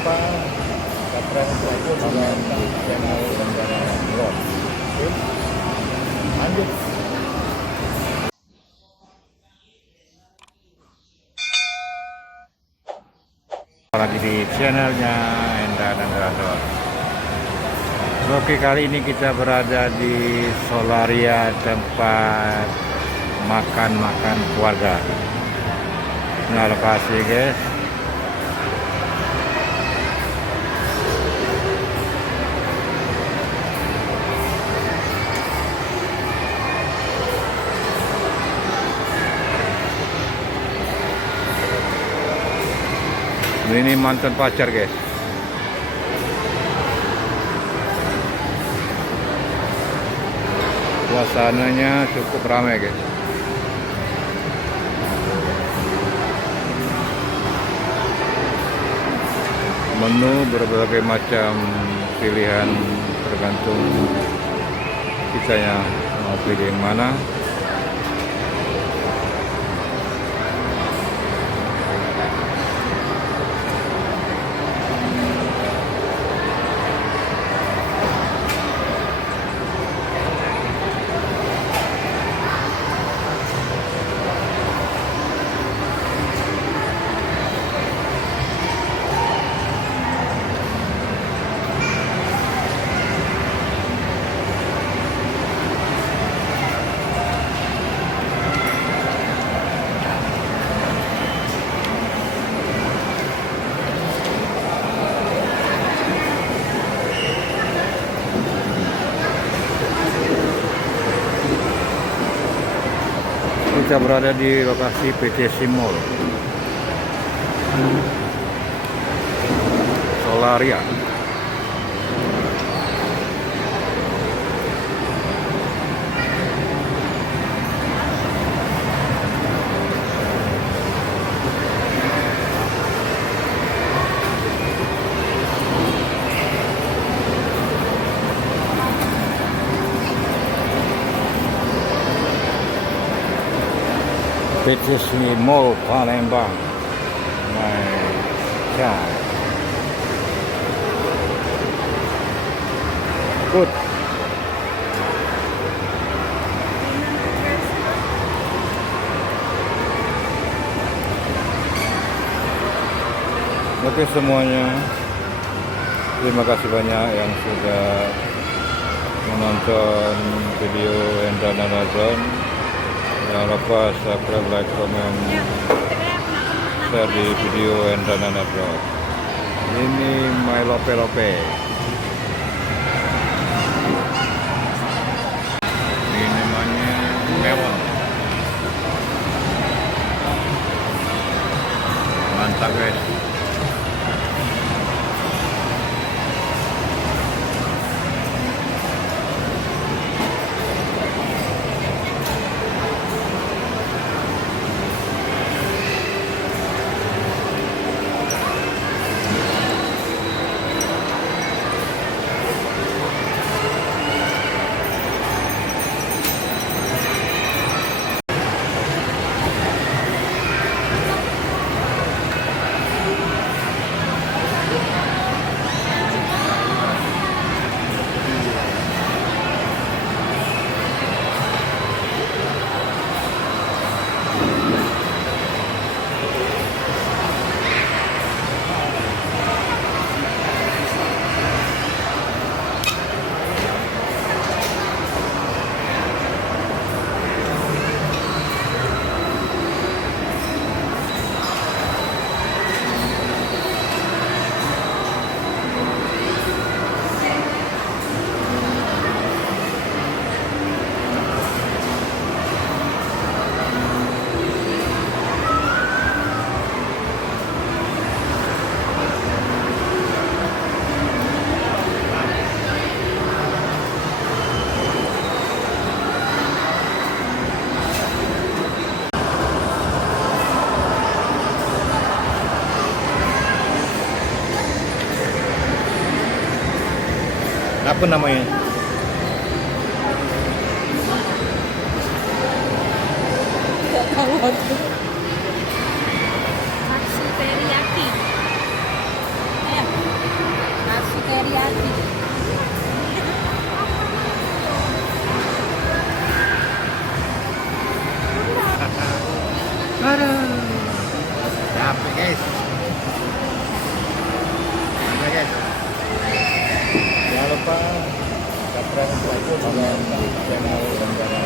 lupa subscribe dengan channel Rendana Vlog. Oke, lanjut. Lagi di channelnya Enda dan Rado. Oke, kali ini kita berada di Solaria, tempat makan keluarga. Nah, lokasi guys. Ini mantan pacar guys. Suasananya cukup ramai guys. Menu berbagai macam pilihan, tergantung kita yang mau pilih yang mana. Kita berada di lokasi PTC Mall Solaria. PTC Mall Palembang. My God. Good. Oke semuanya, terima kasih banyak yang sudah menonton video Enda dan Razon. Jangan lupa subscribe, like, komen, share di video Enda dan Razon. Ini My Lope Lope. Minumannya melon. Mantap guys. Apa namanya? Tidak tahu aku. Katsu teriyaki. Ya. Aduh. Capek guys. Oke guys. Jangan lupa subscribe like, komen, channel dan